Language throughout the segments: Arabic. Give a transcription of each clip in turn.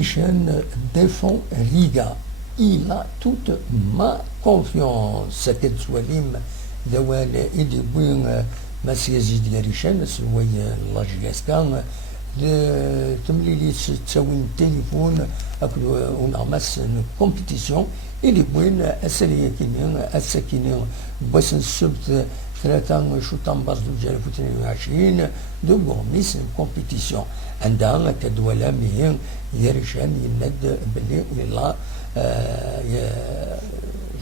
Yarishan défend Riga. Il a toute ma confiance. Saked Swalim, Dawal Idi Bouin, Massiazid Yarishan, Souay Lajiaskan, le Tumlili Tsawin téléphone, on ramasse une compétition, et les Bouin, Assaliakinin, Assakinin, Bossan Subt, ثلاثة شوطان برضو جالب 22 دو غورميس كومبيتيسيون عندها كدولة مهين يرشان يند بلي إلا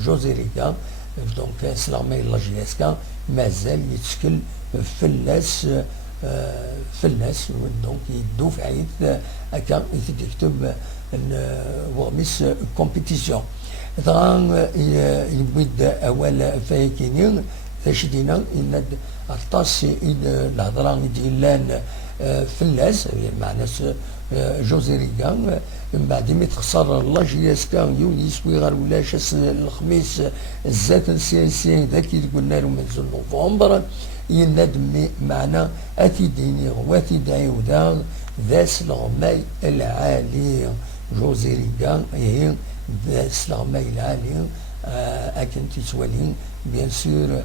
جوزي ريكا دونك سلامي لاجياسكا مازال يتشكل فلاس دونك يدو في عيد هكا يكتب غورميس كومبيتيسيون طبعا يبد أول فايكينين تشدينا إن الطاس إن الهضرة ديالان فلاس معنى جوزي ريغان من بعد ما تخسر لاجياسكا يونيس ويغار ولاش الخميس الزات السياسي ذاك قلنا له من نوفمبر يندم معنا أتيديني واتيدعي ودا ذاس الغماي العالي جوزي ريغان هي ذاس الغماي العالي أكن تسوالين بيان سور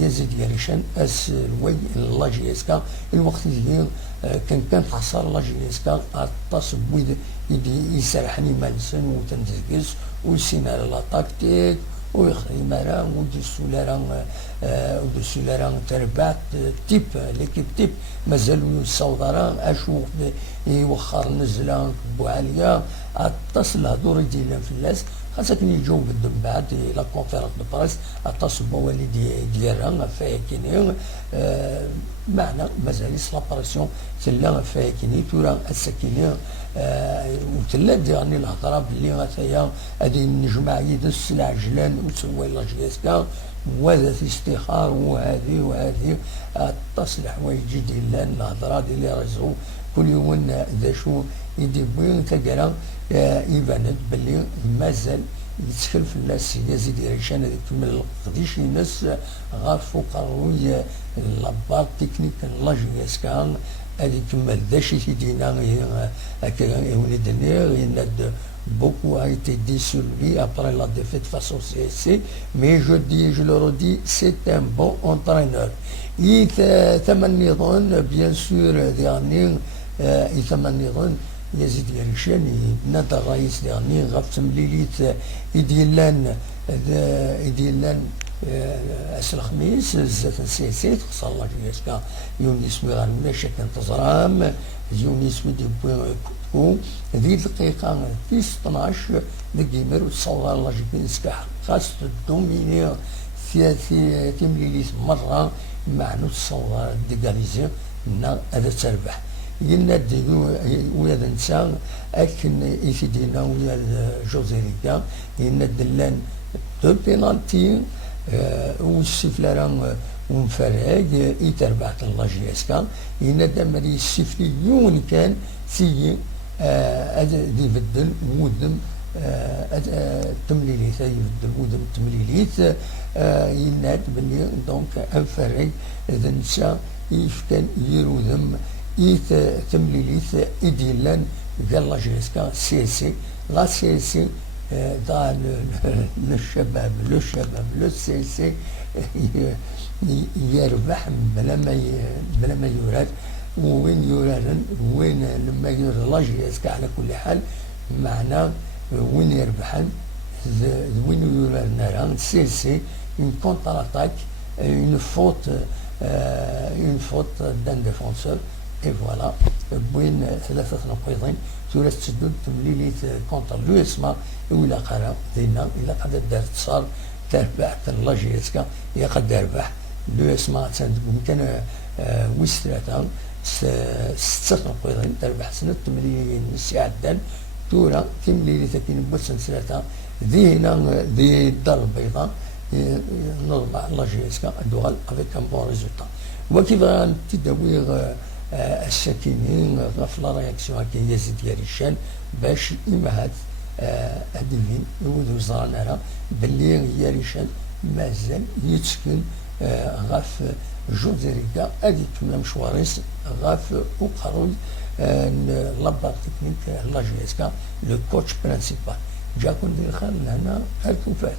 يزيد يريشان اس الوي لاجيسكا الوقت اللي كان تحصل لاجيسكا اتصل بويد يدي يسرحني مالسن وتنتقص ويسينا لا تاكتيك ويخري مرا ودو سولاران تربعت تيب ليكيب تيب مازالوا يصوران اشوف يوخر نزلان بوعاليا اتصل هذور ديالنا في الناس خاصة يجوا بدهم بعد لا كونفيرونس دو بريس اتصل بوالي ديالها فايكيني معنا مازال لاباريسيون تلا فايكيني تورا السكيني وتلا ديرني الهضره باللي غاتايا هادي النجمع يدس العجلان وتسوى لاجياسكا وهذا استخار وهذه اتصل حوايج ديال الهضره ديال اللي رزقوا كل يوم ذا شو يدي بوين تلقى يبان باللي مازال يتشكل في الناس يزيد يريشان يكمل القديش الناس غير فوق الروية لابار تكنيك لاجياسكا هذه كمل ذا شي تيدينا هكا ولد النير يند beaucoup a été déçu lui après la défaite face au CSC, mais je le redis, c'est un bon entraîneur. يتمنيضون bien sûr dernier يتمنيضون يزيد يريشان نادى الرئيس dernier غف تمليليت يديلان أس الخميس زات السياسي تخسر الله جياسكا يونيس ويغان ماشا كان تزرام يونيس ودي كوكو ذي دقيقة في 16 دقيمر وتصور الله جياسكا خاص الدومينير في تمليليت مرة معنو تصور ديغاليزي نا هذا تربح ينادي ويا الانسان اكن يفيدينا ويا جوزي ريكا ينادي لان دو بينالتي والسفلاران ونفرق يتربعت الله جياسكا ينادى مري السفليون كان سي دي بدل ودم تمليليت يبدل ودم تمليليت يناد بلي دونك انفرق اذا نسا يفكان يرودم تمليليت إديلان قال لاجيسكا سيسي لا سيسي دا للشباب لو سيسي يربح بلا ما يراد وين يراد وين لما يراد لاجيسكا على كل حال معنا وين يربحن وين يراد نارا سيسي une contre-attaque une faute d'un défenseur. Et voilà, بين ثلاثة نقيضين ثلاث تسدد تمليليت كونتر لويسما ولا قرا دينا إلا قد دارت صار تربح لاجياسكا هي قد تربح لويسما يمكن ويس ثلاثة ستة نقيضين تربح سنة تمليلين السعدان تورا تمليليت كاين بوسن ثلاثة هنا ذي الدار البيضاء نورمال لاجياسكا دوغال افيك ان بون ريزولتا وكيف تداوير الساكنين في لا رياكسيون هكا يزيد يريشان باش يمهد ادلين يودو زرانا باللي يريشان مازال يتسكن غاف جوزيريكا ادي كملا مشواريس غاف وقروي لابار تكنيك لاجيسكا لو كوتش برانسيبال جاكون دير خال لهنا الكوفات